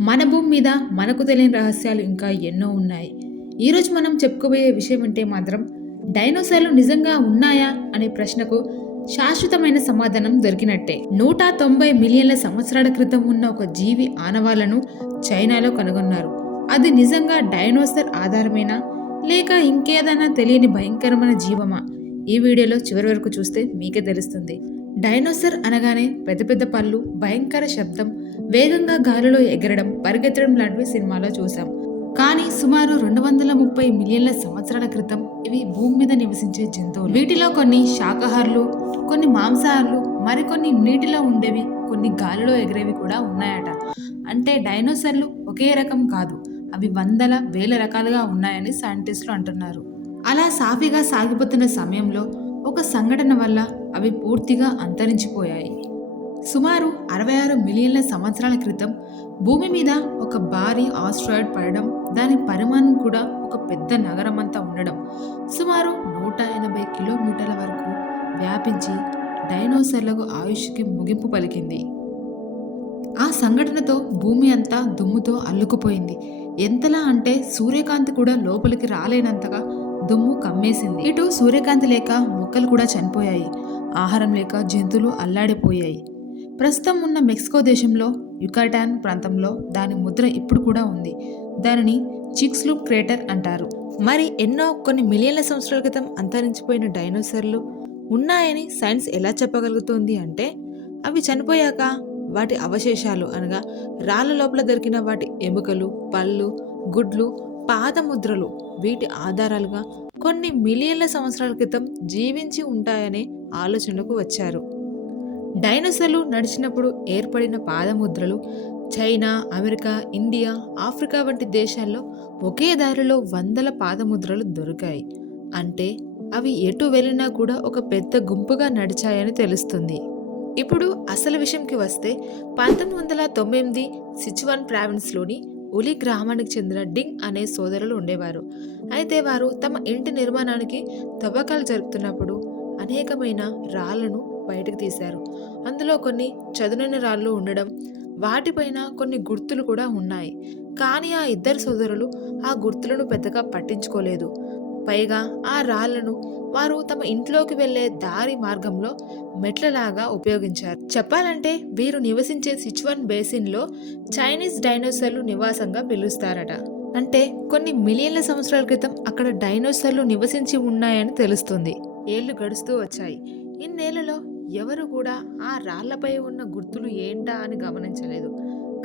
మన భూమి మీద మనకు తెలియని రహస్యాలు ఇంకా ఎన్నో ఉన్నాయి. ఈరోజు మనం చెప్పుకోబోయే విషయం అంటే మాత్రం డైనోసార్లు నిజంగా ఉన్నాయా అనే ప్రశ్నకు శాశ్వతమైన సమాధానం దొరికినట్టే. నూట తొంభై మిలియన్ల సంవత్సరాల క్రితం ఉన్న ఒక జీవి ఆనవాళ్ళను చైనాలో కనుగొన్నారు. అది నిజంగా డైనోసార్ ఆధారమేనా? లేక ఇంకేదైనా తెలియని భయంకరమైన జీవమా? ఈ వీడియోలో చివరి వరకు చూస్తే మీకే తెలుస్తుంది. డైనోసర్ అనగానే పెద్ద పెద్ద పళ్ళు భయంకర శబ్దం వేగంగా గాలిలో ఎగరడం పరిగెత్తడం లాంటివి సినిమాలో చూసాం కానీ సుమారు రెండు వందల ముప్పై మిలియన్ల సంవత్సరాల క్రితం ఇవి భూమి మీద నివసించే జంతువులు. వీటిలో కొన్ని శాకాహారులు కొన్ని మాంసాహారులు మరికొన్ని నీటిలో ఉండేవి కొన్ని గాలిలో ఎగిరేవి కూడా ఉన్నాయట. అంటే డైనోసర్లు ఒకే రకం కాదు అవి వందల వేల రకాలుగా ఉన్నాయని సైంటిస్టులు అంటున్నారు. అలా సాఫీగా సాగిపోతున్న సమయంలో ఒక సంఘటన వల్ల అవి పూర్తిగా అంతరించిపోయాయి. సుమారు అరవై ఆరు మిలియన్ల సంవత్సరాల క్రితం భూమి మీద ఒక భారీ ఆస్ట్రాయిడ్ పడడం దాని పరిమాణం కూడా ఒక పెద్ద నగరం అంతా ఉండడం సుమారు నూట ఎనభై కిలోమీటర్ల వరకు వ్యాపించి డైనోసర్లకు ఆయుష్కి ముగింపు పలికింది. ఆ సంఘటనతో భూమి అంతా దుమ్ముతో అల్లుకుపోయింది. ఎంతలా అంటే సూర్యకాంతి కూడా లోపలికి రాలేనంతగా దుమ్ము కమ్మేసింది. ఇటు సూర్యకాంతి లేక మొక్కలు కూడా చనిపోయాయి. ఆహారం లేక జంతువులు అల్లాడిపోయాయి. ప్రస్తుతం ఉన్న మెక్సికో దేశంలో యుకాటాన్ ప్రాంతంలో దాని ముద్ర ఇప్పుడు కూడా ఉంది. దానిని చిక్స్లూప్ క్రేటర్ అంటారు. మరి ఎన్నో కొన్ని మిలియన్ల సంవత్సరాల క్రితం అంతరించిపోయిన డైనోసార్లు ఉన్నాయని సైన్స్ ఎలా చెప్పగలుగుతోంది అంటే అవి చనిపోయాక వాటి అవశేషాలు అనగా రాళ్ళ లోపల దొరికిన వాటి ఎముకలు పళ్ళు గుడ్లు పాదముద్రలు వీటి ఆధారాలుగా కొన్ని మిలియన్ల సంవత్సరాల క్రితం జీవించి ఉంటాయనే ఆలోచనకు వచ్చారు. డైనోసార్లు నడిచినప్పుడు ఏర్పడిన పాదముద్రలు చైనా అమెరికా ఇండియా ఆఫ్రికా వంటి దేశాల్లో ఒకే దారిలో వందల పాదముద్రలు దొరికాయి. అంటే అవి ఎటు వెళ్ళినా కూడా ఒక పెద్ద గుంపుగా నడిచాయని తెలుస్తుంది. ఇప్పుడు అసలు విషయంకి వస్తే పంతొమ్మిది వందల తొమ్మిది సిచువాన్ సిచువన్ ప్రావిన్స్లోని ఉలి గ్రామానికి చెందిన డింగ్ అనే సోదరులు ఉండేవారు. అయితే వారు తమ ఇంటి నిర్మాణానికి తవ్వకాలు జరుపుతున్నప్పుడు అనేకమైన రాళ్ళను బయటకు తీశారు. అందులో కొన్ని చదునైన రాళ్ళు ఉండడం వాటిపైన కొన్ని గుర్తులు కూడా ఉన్నాయి. కానీ ఆ ఇద్దరు సోదరులు ఆ గుర్తులను పెద్దగా పట్టించుకోలేదు. పైగా ఆ రాళ్ళను వారు తమ ఇంట్లోకి వెళ్ళే దారి మార్గంలో మెట్లలాగా ఉపయోగించారు. చెప్పాలంటే వీరు నివసించే సిచువన్ బేసిన్లో చైనీస్ డైనోసార్లు నివాసంగా పిలుస్తారట. అంటే కొన్ని మిలియన్ల సంవత్సరాల క్రితం అక్కడ డైనోసార్లు నివసించి ఉన్నాయని తెలుస్తుంది. ఏళ్ళు గడుస్తూ వచ్చాయి. ఇన్నేళ్ళలో ఎవరు కూడా ఆ రాళ్ళపై ఉన్న గుర్తులు ఏంటా అని గమనించలేదు.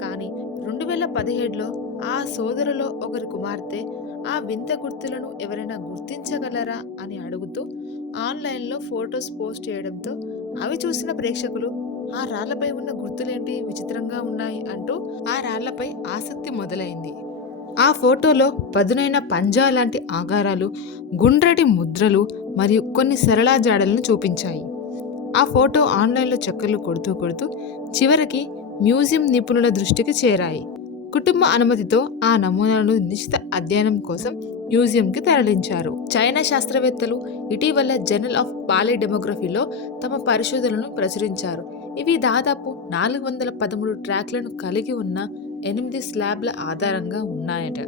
కానీ రెండు వేల పదిహేడులో ఆ సోదరులో ఒకరి కుమార్తె ఆ వింత గుర్తులను ఎవరైనా గుర్తించగలరా అని అడుగుతూ ఆన్లైన్లో ఫొటోస్ పోస్ట్ చేయడంతో అవి చూసిన ప్రేక్షకులు ఆ రాళ్ళపై ఉన్న గుర్తులేంటి? విచిత్రంగా ఉన్నాయి అంటూ ఆ రాళ్ళపై ఆసక్తి మొదలైంది. ఆ ఫోటోలో పదునైన పంజా లాంటి ఆకారాలు గుండ్రటి ముద్రలు మరియు కొన్ని సరళ జాడలను చూపించాయి. ఆ ఫోటో ఆన్లైన్లో చక్కర్లు కొడుతూ కొడుతూ చివరికి మ్యూజియం నిపుణుల దృష్టికి చేరాయి. కుటుంబ అనుమతితో ఆ నమూనాలను నిశ్చిత అధ్యయనం కోసం మ్యూజియంకి తరలించారు. చైనా శాస్త్రవేత్తలు ఇటీవల జర్నల్ ఆఫ్ పాలిడెమోగ్రఫీలో తమ పరిశోధనలను ప్రచురించారు. ఇవి దాదాపు నాలుగు వందల పదమూడు ట్రాక్లను కలిగి ఉన్న ఎనిమిది స్లాబ్ల ఆధారంగా ఉన్నాయట.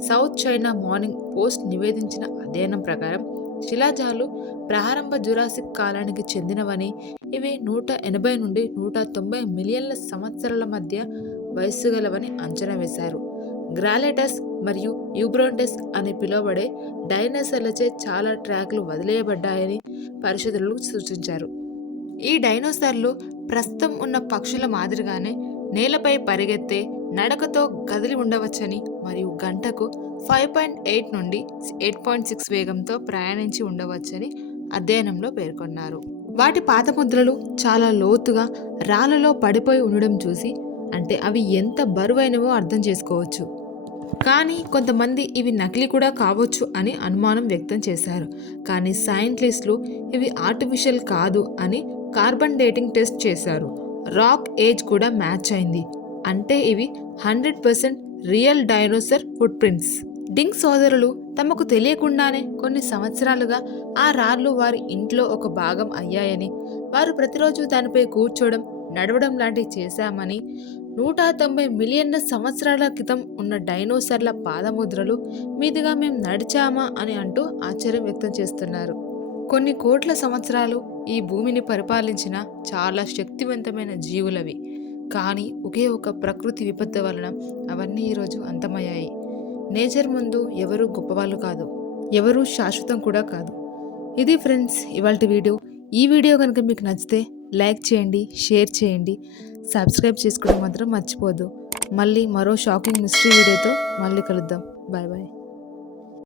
సౌత్ చైనా మార్నింగ్ పోస్ట్ నివేదించిన అధ్యయనం ప్రకారం శిలాజాలు ప్రారంభ జురాసిక్ కాలానికి చెందినవని ఇవి నూట ఎనభై నుండి నూట తొంభై మిలియన్ల సంవత్సరాల మధ్య వయస్సు గలవని అంచనా వేశారు. గ్రాలెటస్ మరియు యూబ్రోంటెస్ అని పిలువబడే డైనోసార్లచే చాలా ట్రాక్లు వదిలేయబడ్డాయని పరిశోధనలు సూచించారు. ఈ డైనోసార్లు ప్రస్తుతం ఉన్న పక్షుల మాదిరిగానే నేలపై పరిగెత్తే నడకతో కదిలి ఉండవచ్చని మరియు గంటకు ఫైవ్ పాయింట్ ఎయిట్ నుండి ఎయిట్ పాయింట్ సిక్స్ వేగంతో ప్రయాణించి ఉండవచ్చని అధ్యయనంలో పేర్కొన్నారు. వాటి పాతముద్రలు చాలా లోతుగా రాళ్ళలో పడిపోయి ఉండడం చూసి అంటే అవి ఎంత బరువైనవో అర్థం చేసుకోవచ్చు. కానీ కొంతమంది ఇవి నకిలీ కూడా కావచ్చు అని అనుమానం వ్యక్తం చేశారు. కానీ సైంటిస్టులు ఇవి ఆర్టిఫిషియల్ కాదు అని కార్బన్ డేటింగ్ టెస్ట్ చేశారు. రాక్ ఏజ్ కూడా మ్యాచ్ అయింది. అంటే ఇవి hundred percent real dinosaur footprints Ding సోదరులు తమకు తెలియకుండానే కొన్ని సంవత్సరాలుగా ఆ రాళ్ళు వారి ఇంట్లో ఒక భాగం అయ్యాయని వారు ప్రతిరోజు దానిపై కూర్చోవడం నడవడం లాంటివి చేశామని నూట తొంభై మిలియన్ల సంవత్సరాల క్రితం ఉన్న డైనోసార్ల పాదముద్రలు మీదుగా మేము నడిచామా అని అంటూ ఆశ్చర్యం వ్యక్తం చేస్తున్నారు. కొన్ని కోట్ల సంవత్సరాలు ఈ భూమిని పరిపాలించిన చాలా శక్తివంతమైన జీవులవి. కానీ ఒకే ఒక ప్రకృతి విపత్తు వలన అవన్నీ ఈరోజు అంతమయ్యాయి. నేచర్ ముందు ఎవరు గొప్పవాళ్ళు కాదు ఎవరు శాశ్వతం కూడా కాదు. ఇది ఫ్రెండ్స్ ఇవాళ వీడియో. ఈ వీడియో కనుక మీకు నచ్చితే లైక్ చేయండి షేర్ చేయండి సబ్స్క్రైబ్ చేసుకోవడం మాత్రం మర్చిపోద్దు మళ్ళీ మరో షాకింగ్ మిస్టరీ వీడియోతో మళ్ళీ కలుద్దాం. Bye bye.